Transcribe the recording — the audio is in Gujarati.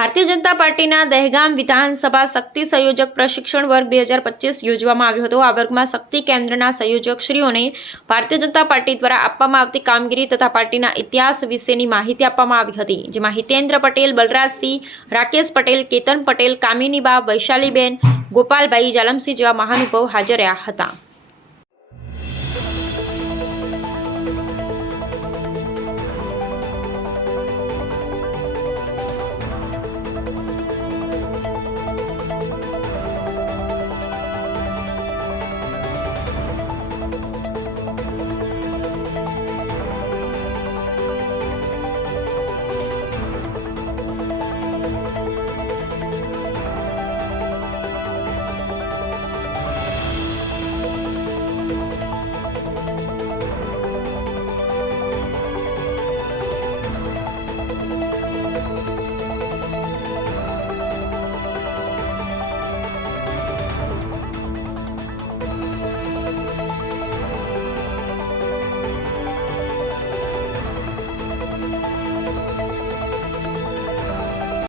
ભારતીય જનતા પાર્ટીના દહેગામ વિધાનસભા શક્તિ સંયોજક પ્રશિક્ષણ વર્ગ 2025 યોજવામાં આવ્યો હતો। આ વર્ગમાં શક્તિ કેન્દ્રના સંયોજકશ્રીઓને ભારતીય જનતા પાર્ટી દ્વારા આપવામાં આવતી કામગીરી તથા પાર્ટીના ઇતિહાસ વિશેની માહિતી આપવામાં આવી હતી, જેમાં હિતેન્દ્ર પટેલ, બલરાજસિંહ, રાકેશ પટેલ, કેતન પટેલ, કામિનીબા, વૈશાલીબેન, ગોપાલભાઈ, જાલમસિંહ જેવા મહાનુભાવો હાજર રહ્યા હતા।